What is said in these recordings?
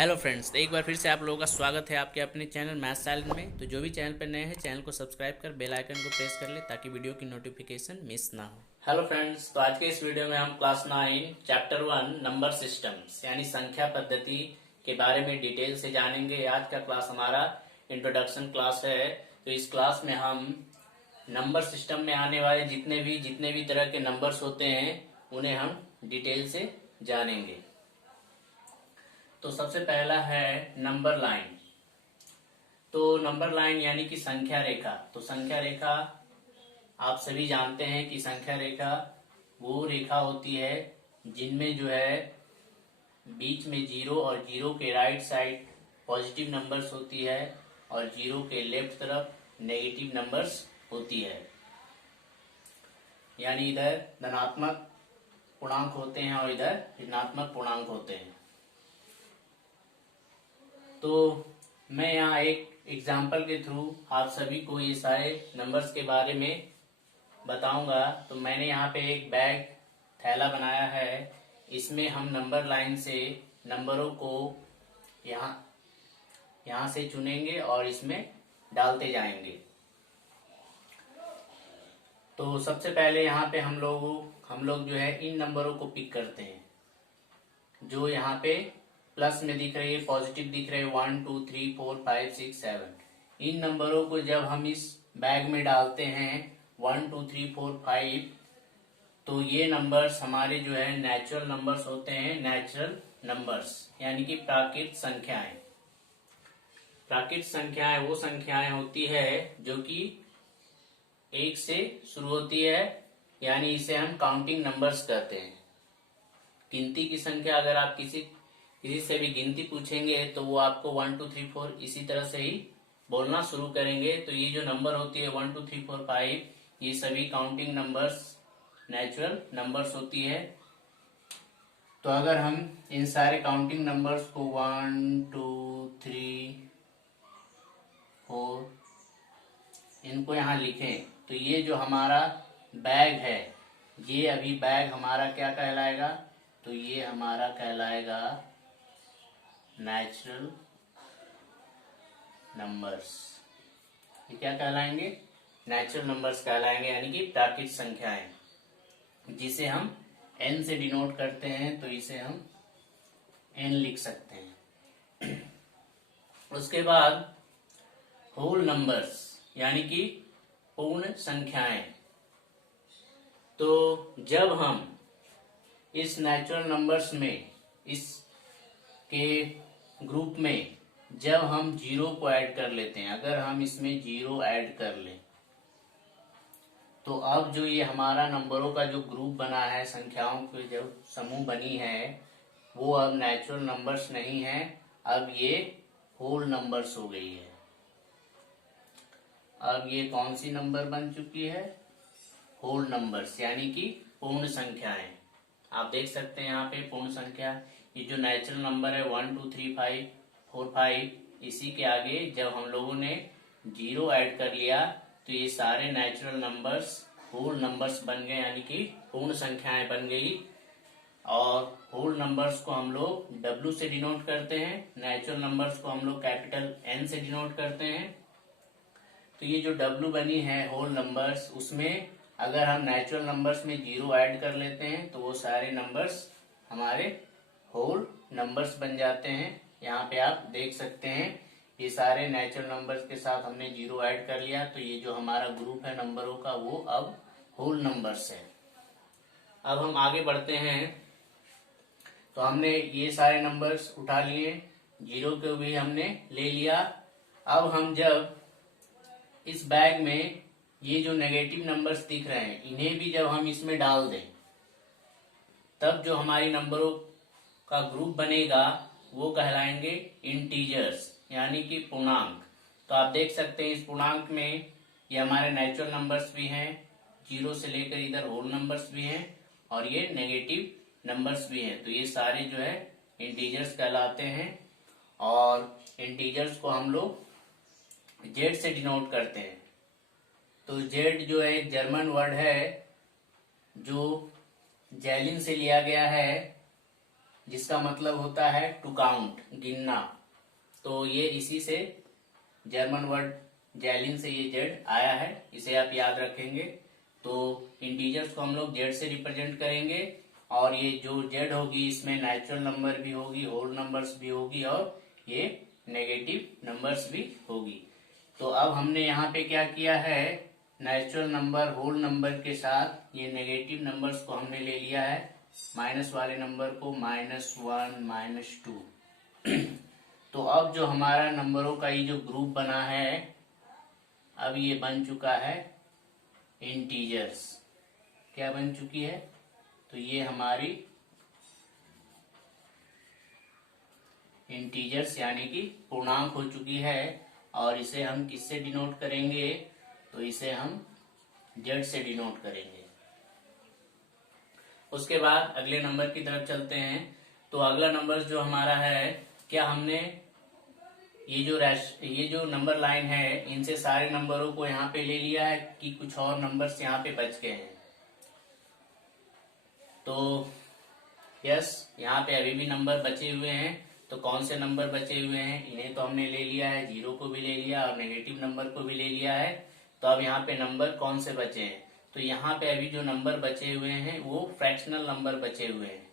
Hello friends, एक बार फिर से आप लोगों का स्वागत है आपके अपने चैनल मैथ साइलेंट में। तो जो भी चैनल पर नए हैं, चैनल को सब्सक्राइब कर बेल आइकन को प्रेस कर ले ताकि वीडियो की नोटिफिकेशन मिस ना हो। हेलो फ्रेंड्स, तो आज के इस वीडियो में हम क्लास 9 चैप्टर 1 नंबर सिस्टम्स यानी संख्या पद्धति के बारे में डिटेल से जानेंगे। आज का क्लास हमारा इंट्रोडक्शन क्लास है। तो इस क्लास में हम नंबर सिस्टम में आने वाले जितने भी तरह के नंबर्स होते हैं उन्हें हम डिटेल से जानेंगे। तो सबसे पहला है नंबर लाइन। तो नंबर लाइन यानी कि संख्या रेखा। तो संख्या रेखा आप सभी जानते हैं कि संख्या रेखा वो रेखा होती है जिनमें जो है बीच में जीरो और जीरो के राइट साइड पॉजिटिव नंबर्स होती है और जीरो के लेफ्ट तरफ नेगेटिव नंबर्स होती है। यानी इधर धनात्मक पूर्णांक होते हैं और इधर ऋणात्मक पूर्णांक होते हैं। तो मैं यहाँ एक एग्जाम्पल के थ्रू आप सभी को ये सारे नंबर्स के बारे में बताऊंगा। तो मैंने यहाँ पे एक बैग थैला बनाया है। इसमें हम नंबर लाइन से नंबरों को यहाँ से चुनेंगे और इसमें डालते जाएंगे। तो सबसे पहले यहाँ पे हम लोग जो है इन नंबरों को पिक करते हैं जो यहाँ पे प्लस में दिख रही है, पॉजिटिव दिख रहे हैं 1 2 3 4 5 6 7। इन नंबरों को जब हम इस बैग में डालते हैं 1 2 3 4 5, तो ये नंबर्स हमारे जो है नेचुरल नंबर्स होते हैं। नेचुरल नंबर्स यानी कि प्राकृत संख्याएं। प्राकृत संख्याएं वो संख्याएं होती है जो कि एक से शुरू होती है, यानी इसे हम काउंटिंग नंबर्स कहते हैं। गिनती की संख्या अगर आप किसी से भी गिनती पूछेंगे तो वो आपको 1 2 3 4 इसी तरह से ही बोलना शुरू करेंगे। तो ये जो नंबर होती है 1 2 3 4 5, ये सभी काउंटिंग नंबर्स नेचुरल नंबर्स होती है। तो अगर हम इन सारे काउंटिंग नंबर्स को 1 2 3 4 इनको यहाँ लिखें तो ये जो हमारा बैग है, ये अभी बैग हमारा क्या कहलाएगा? तो ये हमारा कहलाएगा नेचुरल नंबर्स। ये क्या कहलाएंगे? नेचुरल नंबर्स कहलाएंगे, यानी कि प्राकृत संख्याएं, जिसे हम n से डिनोट करते हैं। तो इसे हम n लिख सकते हैं। उसके बाद होल नंबर्स यानी कि पूर्ण संख्याएं। तो जब हम इस नेचुरल नंबर्स में इस के ग्रुप में जब हम जीरो को ऐड कर लेते हैं, अगर हम इसमें जीरो ऐड कर लें तो अब जो ये हमारा नंबरों का जो ग्रुप बना है, संख्याओं की जो समूह बनी है, वो अब नेचुरल नंबर्स नहीं है, अब ये होल नंबर्स हो गई है। अब ये कौन सी नंबर बन चुकी है? होल नंबर्स यानी कि पूर्ण संख्याएं। आप देख सकते हैं यहाँ पे पूर्ण संख्या। ये जो नेचुरल नंबर है 1 2 3 5 4 5, इसी के आगे जब हम लोगों ने जीरो ऐड कर लिया तो ये सारे नेचुरल नंबर्स होल नंबर्स बन गए, यानी कि पूर्ण संख्याएं बन गई। और होल नंबर्स को हम लोग W से डिनोट करते हैं, नेचुरल नंबर्स को हम लोग कैपिटल N से डिनोट करते हैं। तो ये जो W बनी है होल नंबर्स, उसमें अगर हम नेचुरल नंबर्स में जीरो ऐड कर लेते हैं तो वो सारे नंबर्स हमारे होल नंबर्स बन जाते हैं। यहाँ पे आप देख सकते हैं ये सारे नेचुरल नंबर्स के साथ हमने जीरो ऐड कर लिया, तो ये जो हमारा ग्रुप है नंबरों का वो अब होल नंबर्स है। अब हम आगे बढ़ते हैं। तो हमने ये सारे नंबर्स उठा लिए, जीरो को भी हमने ले लिया। अब हम जब इस बैग में ये जो नेगेटिव नंबर्स दिख रहे हैं, इन्हें भी जब हम इसमें डाल दें, तब जो हमारी नंबरों का ग्रुप बनेगा वो कहलाएंगे इंटीजर्स यानी कि पूर्णांक। तो आप देख सकते हैं इस पूर्णांक में ये हमारे नेचुरल नंबर्स भी हैं, जीरो से लेकर इधर होल नंबर्स भी हैं और ये नेगेटिव नंबर्स भी हैं। तो ये सारे जो है इंटीजर्स कहलाते हैं। और इंटीजर्स को हम लोग जेड से डिनोट करते हैं। तो जेड जो है एक जर्मन वर्ड है जो जैलिन से लिया गया है, जिसका मतलब होता है टू काउंट, गिनना। तो ये इसी से जर्मन वर्ड जैलिन से ये जेड आया है, इसे आप याद रखेंगे। तो इंटीजर्स को हम लोग जेड से रिप्रेजेंट करेंगे, और ये जो जेड होगी इसमें नेचुरल नंबर भी होगी, होल नंबर्स भी होगी, और ये नेगेटिव नंबर्स भी होगी। तो अब हमने यहाँ पे क्या किया है, नेचुरल नंबर होल नंबर के साथ ये नेगेटिव नंबर्स को हमने ले लिया है, माइनस वाले नंबर को -1 -2। तो अब जो हमारा नंबरों का ये जो ग्रुप बना है, अब ये बन चुका है इंटीजर्स। क्या बन चुकी है, तो ये हमारी इंटीजर्स यानी कि पूर्णांक हो चुकी है। और इसे हम किससे डिनोट करेंगे, तो इसे हम जेड से डिनोट करेंगे। उसके बाद अगले नंबर की तरफ चलते हैं। तो अगला नंबर जो हमारा है, क्या हमने ये जो नंबर लाइन है, इनसे सारे नंबरों को यहाँ पे ले लिया है कि कुछ और नंबर्स यहाँ पे बच गए हैं? तो यस, यहाँ पे अभी भी नंबर बचे हुए हैं। तो कौन से नंबर बचे हुए हैं, इन्हें तो हमने ले लिया है, 0 को भी ले लिया और नेगेटिव नंबर को भी ले लिया है। तो अब यहाँ पे नंबर कौन से बचे हैं, तो यहाँ पे अभी जो नंबर बचे हुए हैं वो फ्रैक्शनल नंबर बचे हुए हैं।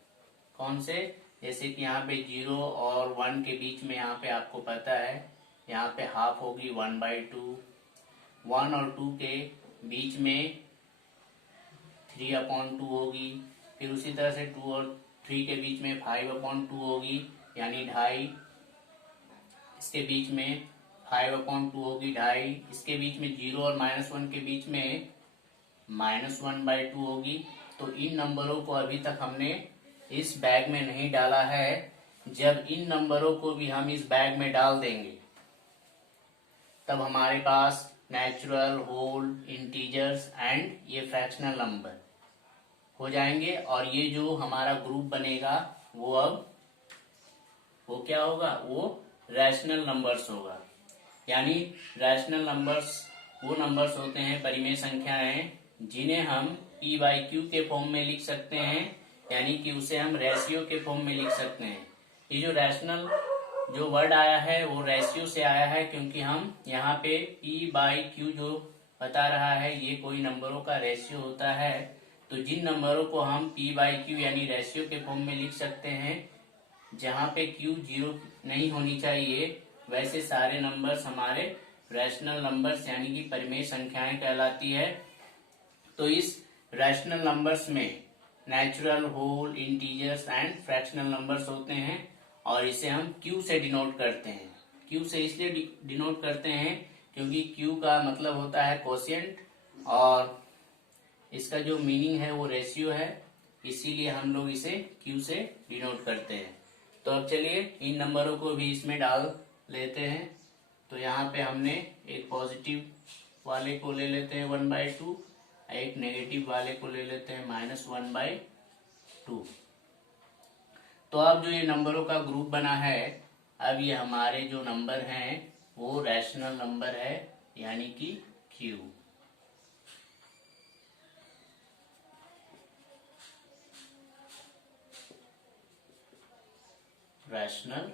कौन से, जैसे कि यहाँ पे 0 और 1 के बीच में, यहाँ पे आपको पता है यहाँ पे हाफ होगी 1/2, 1 और 2 के बीच में 3/2 होगी, फिर उसी तरह से 2 और 3 के बीच में 5/2 होगी, यानी 2.5। इसके बीच में 5/2 होगी, 2.5। इसके बीच में 0 और -1 के बीच में -1/2 होगी। तो इन नंबरों को अभी तक हमने इस बैग में नहीं डाला है। जब इन नंबरों को भी हम इस बैग में डाल देंगे, तब हमारे पास नेचुरल, होल, इंटीजर्स एंड ये फ्रैक्शनल नंबर हो जाएंगे। और ये जो हमारा ग्रुप बनेगा वो अब वो क्या होगा, वो रैशनल नंबर्स होगा। यानी रैशनल नंबर्स वो नंबर्स होते हैं, परिमेय संख्याएं, जिन्हें हम p/q के फॉर्म में लिख सकते हैं, यानी कि उसे हम रेशियो के फॉर्म में लिख सकते हैं। ये जो रैशनल जो वर्ड आया है वो रेशियो से आया है, क्योंकि हम यहाँ पे p/q जो बता रहा है ये कोई नंबरों का रेशियो होता है। तो जिन नंबरों को हम p/q यानी रेशियो के फॉर्म में लिख सकते हैं, जहाँ पे q 0 नहीं होनी चाहिए, वैसे सारे नंबर्स हमारे रैशनल नंबर्स यानी कि परिमेय संख्याएं कहलाती है। तो इस रैशनल नंबर्स में natural, whole, integers and fractional numbers होते हैं, और इसे हम q से डिनोट करते हैं। q से इसलिए डिनोट करते हैं क्योंकि q का मतलब होता है कोशिएंट, और इसका जो मीनिंग है वो रेशियो है, इसीलिए हम लोग इसे q से डिनोट करते हैं। तो अब चलिए इन नंबरों को भी इसमें डाल लेते हैं। तो यहाँ पे हमने एक पॉजिटिव वाले को ले लेते हैं 1/2, एक नेगेटिव वाले को ले लेते हैं -1/2। तो अब जो ये नंबरों का ग्रुप बना है, अब ये हमारे जो नंबर हैं वो रैशनल नंबर है, यानी कि Q। Rational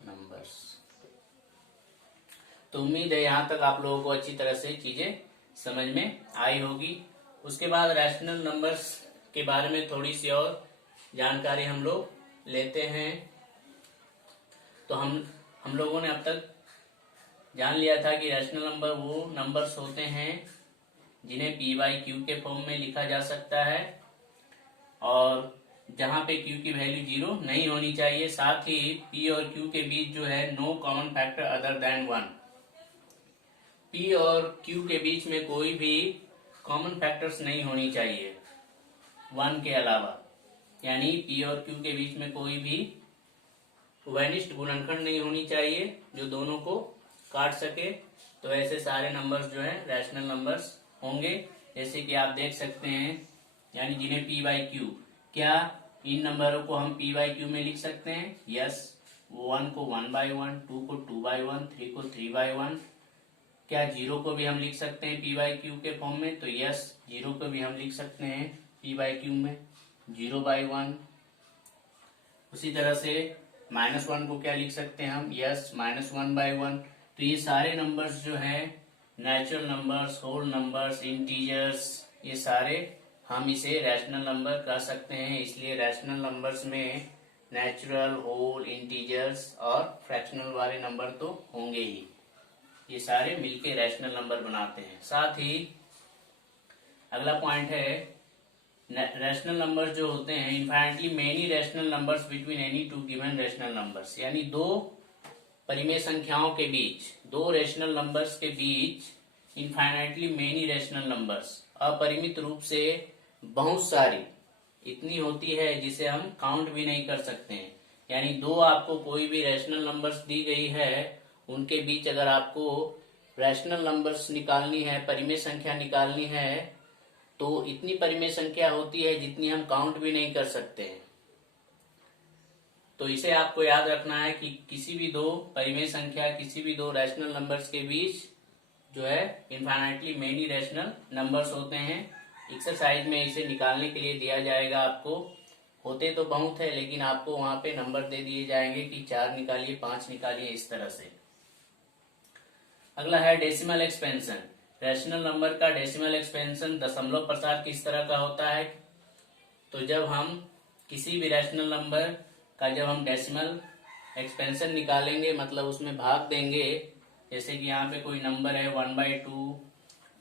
numbers. तो उम्मीद है यहाँ तक आप लोगों को अच्छी तरह से चीजें समझ में आई होगी। उसके बाद रैशनल नंबर्स के बारे में थोड़ी सी और जानकारी हम लोग लेते हैं। तो हम लोगों ने अब तक जान लिया था कि रैशनल नंबर वो नंबर्स होते हैं जिन्हें p/q के फॉर्म में लिखा जा सकता है, और जहां पे q की वैल्यू 0 नहीं होनी चाहिए। साथ ही p और q के बीच जो है no common factor other than 1। p और q के बीच में कोई भी कॉमन फैक्टर्स नहीं होनी चाहिए 1 के अलावा, यानी p और q के बीच में कोई भी वैनिष्ट गुणनखंड नहीं होनी चाहिए जो दोनों को काट सके। तो ऐसे सारे नंबर्स जो है रैशनल नंबर्स होंगे, जैसे कि आप देख सकते हैं, यानी जिन्हें p/q। क्या इन नंबरों को हम p/q में लिख सकते हैं? यस। 1 को 1/1, 2 को 2/1, 3 को 3/1। क्या 0 को भी हम लिख सकते हैं p/q के फॉर्म में? तो यस, 0 को भी हम लिख सकते हैं p/q में। 0/1। उसी तरह से -1 को क्या लिख सकते हैं हम, यस -1/1। तो ये सारे नंबर्स जो हैं natural numbers, whole numbers, integers, ये सारे हम इसे रैशनल नंबर कह सकते हैं। इसलिए रैशनल नंबर्स में नेचुरल, होल, इंटीजर्स और फ्रैक्शनल वाले नंबर तो होंगे ही। ये सारे मिलके रैशनल नंबर बनाते हैं। साथ ही अगला पॉइंट है रैशनल नंबर्स जो होते हैं, infinitely many rational numbers between any two given rational numbers, यानी दो परिमेय संख्याओं के बीच, दो रैशनल नंबर्स के बीच इनफाइनाइटली मेनी रैशनल नंबर्स, अपरिमित रूप से बहुत सारी, इतनी होती है जिसे हम काउंट भी नहीं कर सकते हैं। यानी दो आपको कोई भी रैशनल नंबर्स दी गई है, उनके बीच अगर आपको रैशनल नंबर्स निकालनी है, परिमेय संख्या निकालनी है, तो इतनी परिमेय संख्या होती है जितनी हम काउंट भी नहीं कर सकते हैं। तो इसे आपको याद रखना है कि किसी भी दो परिमेय संख्या, किसी भी दो रैशनल नंबर्स के बीच जो है इनफाइनाइटली मेनी रैशनल नंबर्स होते हैं। एक्सरसाइज में इसे निकालने के लिए दिया जाएगा आपको। होते तो बहुत है, लेकिन आपको वहां पे नंबर दे दिए जाएंगे कि 4 निकालिए, 5 निकालिए, इस तरह से। अगला है डेसिमल एक्सपेंशन। रैशनल नंबर का डेसिमल एक्सपेंशन दशमलव प्रसार किस तरह का होता है? तो जब हम किसी भी रैशनल नंबर का जब हम डेसिमल एक्सपेंशन निकालेंगे, मतलब उसमें भाग देंगे, जैसे कि यहाँ पे कोई नंबर है 1/2,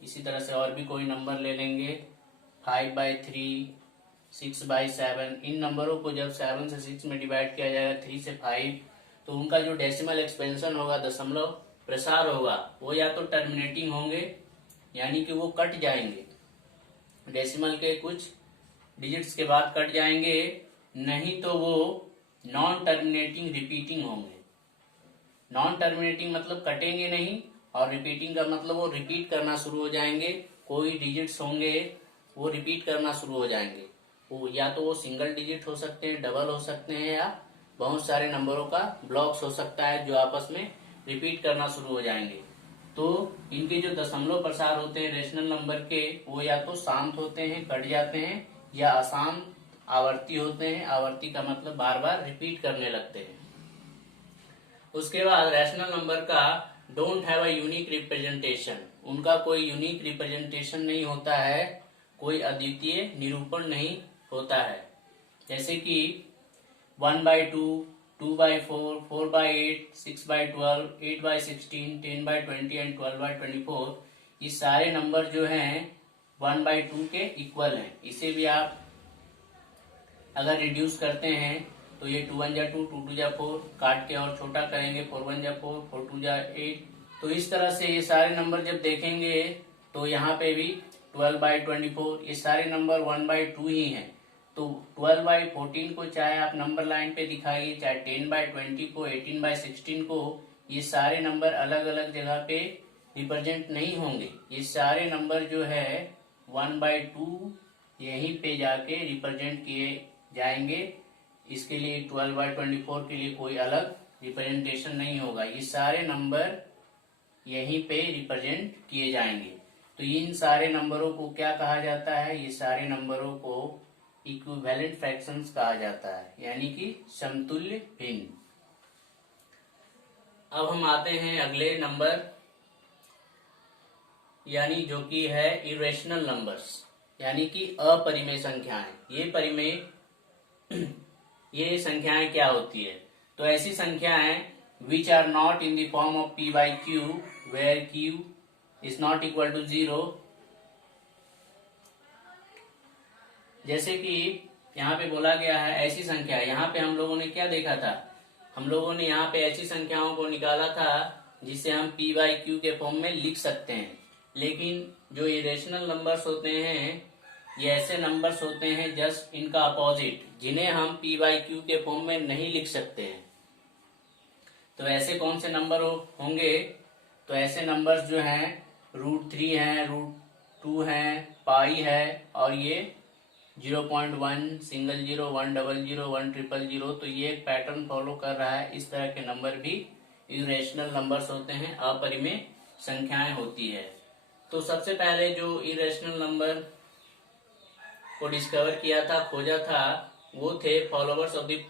इसी तरह से और भी कोई नंबर ले लेंगे 5/3, 6/7। इन नंबरों को जब 7 से 6 में डिवाइड किया जाएगा, 3 से 5, तो उनका जो डेसिमल एक्सपेंशन होगा, दशमलव प्रसार होगा, वो या तो टर्मिनेटिंग होंगे, यानी कि वो कट जाएंगे, डेसिमल के कुछ डिजिट्स के बाद कट जाएंगे, नहीं तो वो नॉन टर्मिनेटिंग रिपीटिंग होंगे। नॉन टर्मिनेटिंग मतलब कटेंगे नहीं, और रिपीटिंग का मतलब वो रिपीट करना शुरू हो जाएंगे। कोई डिजिट्स होंगे वो रिपीट करना शुरू हो जाएंगे, वो या तो वो सिंगल डिजिट हो सकते हैं, डबल हो सकते हैं, या बहुत सारे नंबरों का ब्लॉक्स हो सकता है जो आपस में रिपीट करना शुरू हो जाएंगे। तो इनके जो दशमलव प्रसार होते हैं रेशनल नंबर के, वो या तो शांत होते हैं, कट जाते हैं, या अशांत आवर्ती होते हैं। आवर्ती का मतलब बार बार रिपीट करने लगते हैं। उसके बाद रैशनल नंबर का don't have a unique representation, उनका कोई यूनिक रिप्रेजेंटेशन नहीं होता है, कोई अद्वितीय निरूपण नहीं होता है। जैसे कि 1/2, 2/4, 4/8, 6/12, 8/16, 10/20 एंड 12/24, ये सारे नंबर जो हैं 1/2 के इक्वल हैं। इसे भी आप अगर रिड्यूस करते हैं तो ये 2 1 2, 2 2 4, काट के और छोटा करेंगे, 4 1 4, 4 2 8। तो इस तरह से ये सारे नंबर जब देखेंगे तो यहाँ पे भी 12/24, ये सारे नंबर 1/2 ही हैं। तो 12/14 को चाहे आप नंबर लाइन पे दिखाइए, चाहे 10/20 को, 18/16 को, ये सारे नंबर अलग अलग जगह पे रिप्रेजेंट नहीं होंगे। ये सारे नंबर जो है 1/2 यहीं पे जाके रिप्रेजेंट किए जाएंगे। इसके लिए 12/24 के लिए कोई अलग रिप्रेजेंटेशन नहीं होगा, ये सारे नंबर यहीं पे रिप्रेजेंट किए जाएंगे। तो इन सारे नंबरों को क्या कहा जाता है? ये सारे नंबरों को इक्विवेलेंट फ्रैक्शंस कहा जाता है, यानी कि समतुल्य भिन्न। अब हम आते हैं अगले नंबर, यानी जो कि है इरेशनल नंबर्स, यानी कि अपरिमेय संख्याएं। ये संख्याएं क्या होती है? तो ऐसी संख्याएं which are not in the form of p/q where q is not equal to 0। जैसे कि यहाँ पे बोला गया है ऐसी संख्या, यहाँ पे हम लोगों ने क्या देखा था? हम लोगों ने यहाँ पे ऐसी संख्याओं को निकाला था जिसे हम p/q के फॉर्म में लिख सकते हैं। लेकिन जो इरेशनल नंबर्स होते हैं, ये ऐसे नंबर्स होते हैं जस्ट इनका अपोजिट, जिन्हें हम p/q के फॉर्म में नहीं लिख सकते हैं। तो ऐसे कौन से नंबर होंगे? तो ऐसे नंबर्स जो हैं √3 है, √2 है, पाई है, और ये 0.1, सिंगल 0, 100, 100, तो ये एक पैटर्न फॉलो कर रहा है। इस तरह के नंबर भी इरेशनल नंबर्स होते हैं, अपरिमेय संख्याएं होती है। तो सबसे पहले जो इरेशनल नंबर को डिस्कवर किया था, खोजा था, वो थे फॉलोवर्स ऑफ द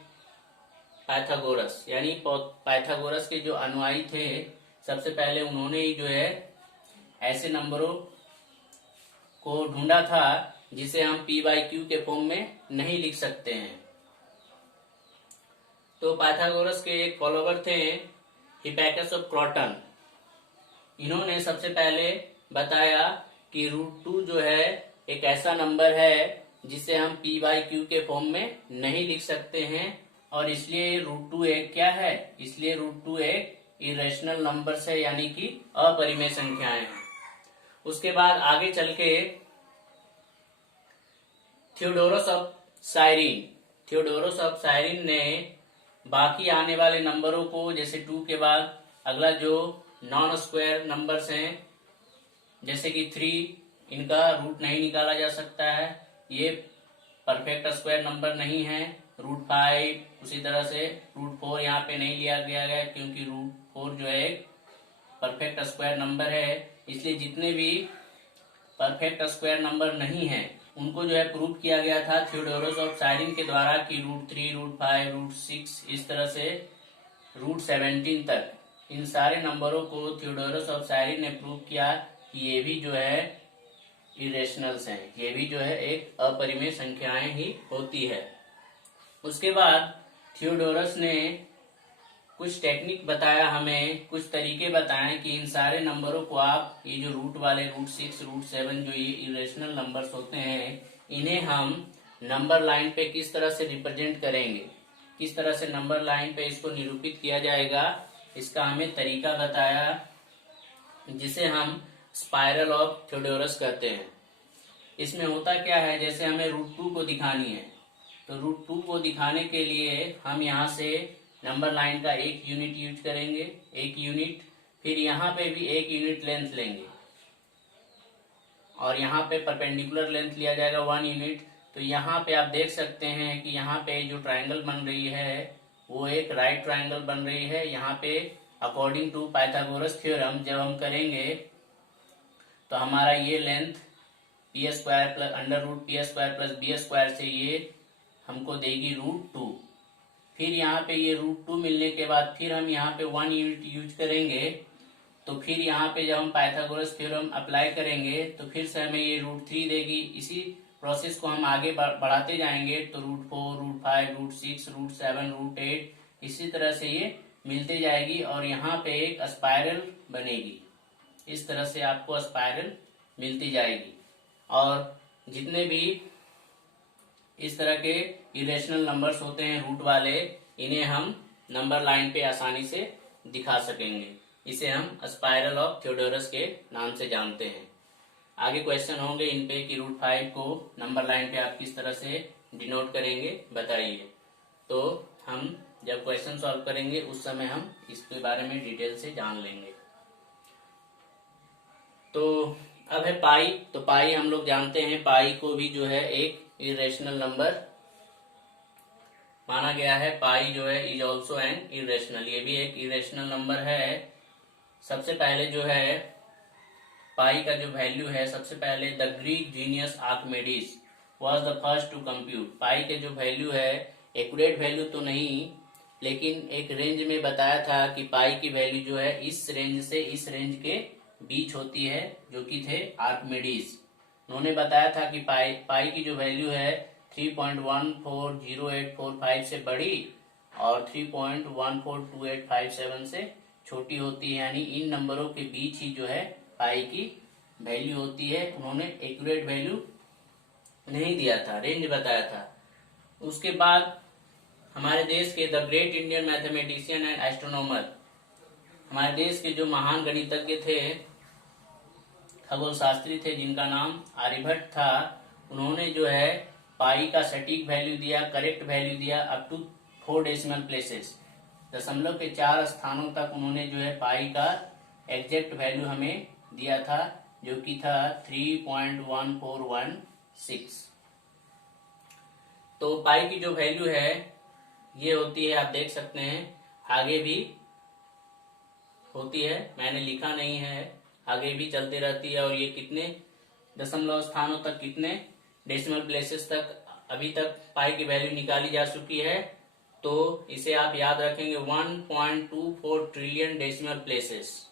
पाइथागोरस, यानी पाइथागोरस के जो अनुयायी थे, सबसे पहले उन्होंने ही जो है ऐसे नंबरों को ढूंढा था जिसे हम पी बाई क्यू के फॉर्म में नहीं लिख सकते हैं। तो पाइथागोरस के एक फॉलोवर थे हिप्पैकस ऑफ क्रॉटन। इन्होंने सबसे पहले बताया कि √2 जो है एक ऐसा नंबर है जिसे हम पी बाई क्यू के फॉर्म में नहीं लिख सकते हैं, और इसलिए √2 एक क्या है, इसलिए √2 एक इरेशनल नंबर्स है, यानी कि अपरिमेय संख्याएं हैं। उसके बाद आगे चल के थियोडोरस ऑफ साइरिन ने बाकी आने वाले नंबरों को, जैसे 2 के बाद अगला जो नॉन स्क्वायर नंबर्स हैं जैसे कि 3, इनका रूट नहीं निकाला जा सकता है, ये परफेक्ट स्क्वायर नंबर नहीं है। √5, उसी तरह से √4 यहाँ पे नहीं लिया गया क्योंकि √4 जो है एक परफेक्ट स्क्वायर नंबर है। इसलिए जितने भी परफेक्ट स्क्वायर नंबर नहीं है उनको जो है प्रूव किया गया था थियोडोरस ऑफ साइरिन के द्वारा कि √3, √5, √6 इस तरह से √17 तक इन सारे नंबरों को थियोडोरस ऑफ साइरिन ने प्रूव किया कि ये भी जो है इरेशनल्स हैं, ये भी जो है एक अपरिमेय संख्याएं ही होती है। उसके बाद थियोडोरस ने कुछ टेक्निक बताया, हमें कुछ तरीके बताए कि इन सारे नंबरों को आप, ये जो रूट वाले √6, √7 जो ये इरेशनल नंबर्स होते हैं, इन्हें हम नंबर लाइन पे किस तरह से रिप्रेजेंट करेंगे, किस तरह से नंबर लाइन पे इसको निरूपित किया जाएगा, इसका हमें तरीका बताया, जिसे हम स्पाइरल ऑफ थियोडोरस कहते हैं। इसमें होता क्या है, जैसे हमें √2 को दिखानी है, तो √2 को दिखाने के लिए हम यहाँ से नंबर लाइन का 1 यूनिट यूज करेंगे, 1 यूनिट, फिर यहाँ पे भी 1 यूनिट लेंथ लेंगे, और यहाँ पे परपेंडिकुलर लेंथ लिया जाएगा 1 यूनिट। तो यहाँ पे आप देख सकते हैं कि यहाँ पे जो ट्रायंगल बन रही है वो एक राइट ट्रायंगल बन रही है। यहाँ पे अकॉर्डिंग टू पाइथागोरस थ्योरम जब हम करेंगे तो हमारा ये length p² plus √p² plus b² से ये हमको देगी √2। फिर यहाँ पे ये √2 मिलने के बाद फिर हम यहाँ पे 1 यूनिट यूज करेंगे, तो फिर यहाँ पे जब हम पाइथागोरस थ्योरम अप्लाई करेंगे तो फिर से हमें ये √3 देगी। इसी प्रोसेस को हम आगे बढ़ाते जाएंगे तो √4, √5, √6, √7, √8 इसी तरह से ये मिलते जाएगी, और यहाँ पे एक स्पाइरल बनेगी। इस तरह से आपको स्पाइरल मिलती जाएगी, और जितने भी इस तरह के इरेशनल नंबर्स होते हैं रूट वाले, इन्हें हम नंबर लाइन पे आसानी से दिखा सकेंगे। इसे हम स्पाइरल ऑफ थियोडोरस के नाम से जानते हैं। आगे क्वेश्चन होंगे इन पे कि √5 को नंबर लाइन पे आप किस तरह से डिनोट करेंगे, बताइए। तो हम जब क्वेश्चन सॉल्व करेंगे उस समय हम इसके बारे में डिटेल से जान लेंगे। तो अब है पाई। तो पाई हम लोग जानते हैं, पाई को भी जो है एक इरेशनल नंबर माना गया है। पाई जो है इज ऑल्सो एन इरेशनल, ये भी एक इरेशनल नंबर है। सबसे पहले जो है पाई का जो वैल्यू है, सबसे पहले the Greek genius Archimedes was the first to compute. Pi के जो वैल्यू है, एक्यूरेट वैल्यू तो नहीं, लेकिन एक रेंज में बताया था कि पाई की वैल्यू जो है इस रेंज से इस रेंज के बीच होती है, जो कि थे आर्किमिडीज। उन्होंने बताया था कि पाई की जो वैल्यू है 3.140845 से बड़ी और 3.142857 से छोटी होती है, यानी इन नंबरों के बीच ही जो है पाई की वैल्यू होती है। उन्होंने एक्यूरेट वैल्यू नहीं दिया था, रेंज बताया था। उसके बाद हमारे देश के the great Indian mathematician and astronomer, हमारे देश के जो महान गणितज्ञ थे, खगोल शास्त्री थे, जिनका नाम आर्यभट्ट था, उन्होंने जो है पाई का सटीक वैल्यू दिया, करेक्ट वैल्यू दिया अप टू 4 डेसिमल प्लेसेस, दशमलव के 4 स्थानों तक उन्होंने जो है पाई का एग्जैक्ट वैल्यू हमें दिया था, जो कि था 3.1416। तो पाई की जो वैल्यू है ये होती है, आप देख सकते हैं, आगे भी होती है, मैंने लिखा नहीं है, आगे भी चलती रहती है, और ये कितने दशमलव स्थानों तक कितने डेसिमल प्लेसेस तक अभी तक पाई की वैल्यू निकाली जा चुकी है, तो इसे आप याद रखेंगे 1.24 trillion decimal places.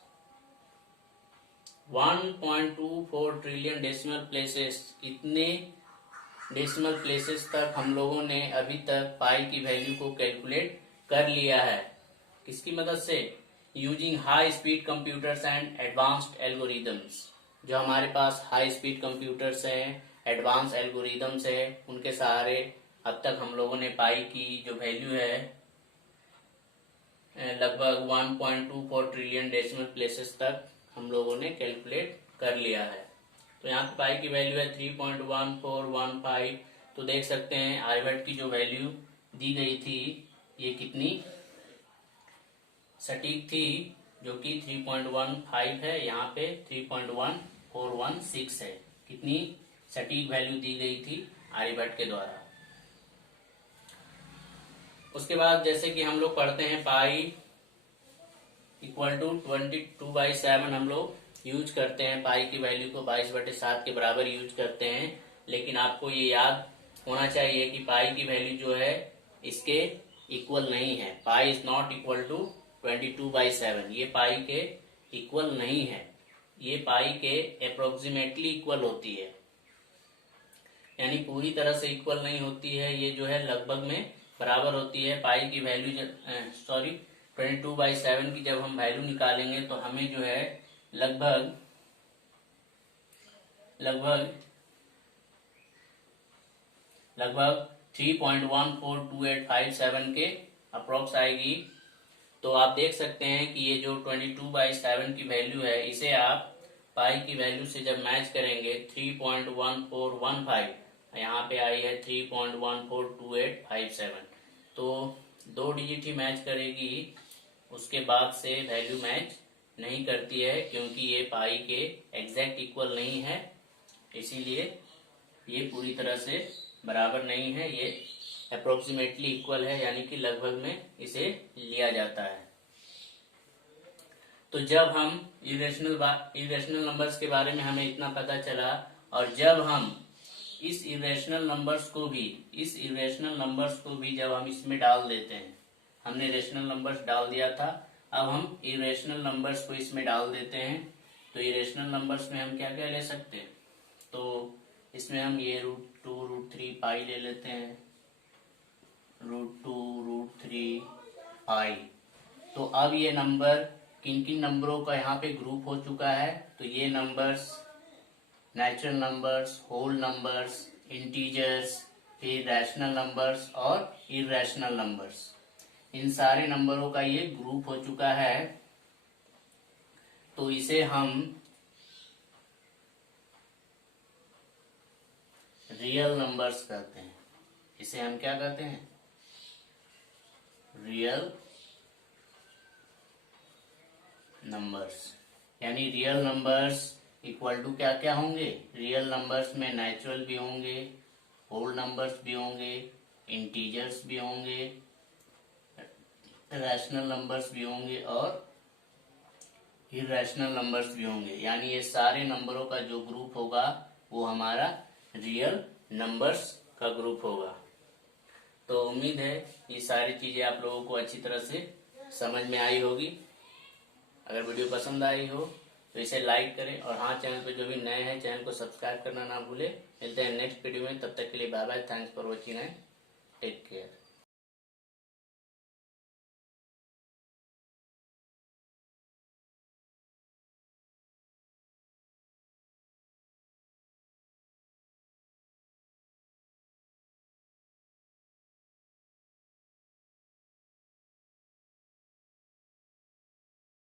1.24 trillion decimal places, इतने डेसिमल प्लेसेस तक हम लोगों ने अभी तक पाई की वैल्यू को कैलकुलेट कर लिया है। किसकी मदद से? Using high speed computers and advanced algorithms. जो हमारे पास हाई स्पीड कंप्यूटर्स हैं, एडवांस एल्गोरिदम्स है, उनके सहारे अब तक हम लोगों ने पाई की जो वैल्यू है लगभग 1.24 ट्रिलियन डेसिमल प्लेसेस तक हम लोगों ने कैलकुलेट कर लिया है। तो यहाँ पे पाई की वैल्यू है 3.1415। तो देख सकते हैं आर्यभट्ट की जो वैल्यू दी गई थी ये कितनी सटीक थी, जो कि 3.15 है, यहाँ पे 3.1416 है। कितनी सटीक वैल्यू दी गई थी आर्यभट्ट के द्वारा। उसके बाद जैसे कि हम लोग पढ़ते हैं पाई इक्वल टू 22/7 हम लोग यूज करते हैं, पाई की वैल्यू को 22/7 के बराबर यूज करते हैं। लेकिन आपको ये याद होना चाहिए कि पाई की वैल्यू जो है इसके इक्वल नहीं है। Pi is not equal to 22/7, ये पाई के इक्वल नहीं है, ये पाई के अप्रोक्सीमेटली इक्वल होती है, यानी पूरी तरह से इक्वल नहीं होती है। ये जो है लगभग में बराबर होती है। पाई की वैल्यू 22/7 की जब हम वैल्यू निकालेंगे तो हमें जो है लगभग 3.142857 के अप्रोक्स आएगी। तो आप देख सकते हैं कि ये जो 22/7 की वैल्यू है, इसे आप पाई की वैल्यू से जब मैच करेंगे 3.1415, यहाँ पे आई है 3.142857, तो 2 डिजिट ही मैच करेगी, उसके बाद से वैल्यू मैच नहीं करती है, क्योंकि ये पाई के एग्जैक्ट इक्वल नहीं है, इसीलिए ये पूरी तरह से बराबर नहीं है, ये अप्रोक्सीमेटली इक्वल है, यानी कि लगभग में इसे लिया जाता है। तो जब हम इरेशनल नंबर्स के बारे में हमें इतना पता चला, और जब हम इस इरेशनल नंबर्स को भी जब हम इसमें डाल देते हैं, हमने रेशनल नंबर्स डाल दिया था, अब हम इरेशनल नंबर्स को इसमें डाल देते हैं। तो इरेशनल नंबर्स में हम क्या क्या ले सकते हैं? तो इसमें हम ये √2 √3 पाई ले लेते हैं, √2 √3 पाई। तो अब ये नंबर किन किन नंबरों का यहाँ पे ग्रुप हो चुका है? तो ये numbers natural numbers, whole numbers, integers, फिर रैशनल नंबर्स और इरैशनल नंबर्स, इन सारे नंबरों का ये ग्रुप हो चुका है। तो इसे हम रियल नंबर्स कहते हैं। इसे हम क्या कहते हैं? Real numbers. यानी रियल नंबर्स इक्वल टू क्या क्या होंगे? रियल नंबर्स में नेचुरल भी होंगे, होल नंबर्स भी होंगे, इंटीजर्स भी होंगे, रैशनल नंबर्स भी होंगे और इरैशनल नंबर्स भी होंगे। यानी ये सारे नंबरों का जो ग्रुप होगा वो हमारा रियल नंबर्स का ग्रुप होगा। तो उम्मीद है ये सारी चीजें आप लोगों को अच्छी तरह से समझ में आई होगी। अगर वीडियो पसंद आई हो तो इसे लाइक करें, और हाँ, चैनल पे जो भी नए हैं चैनल को सब्सक्राइब करना ना भूले। मिलते हैं नेक्स्ट वीडियो में, तब तक के लिए bye bye, thanks for watching and take care.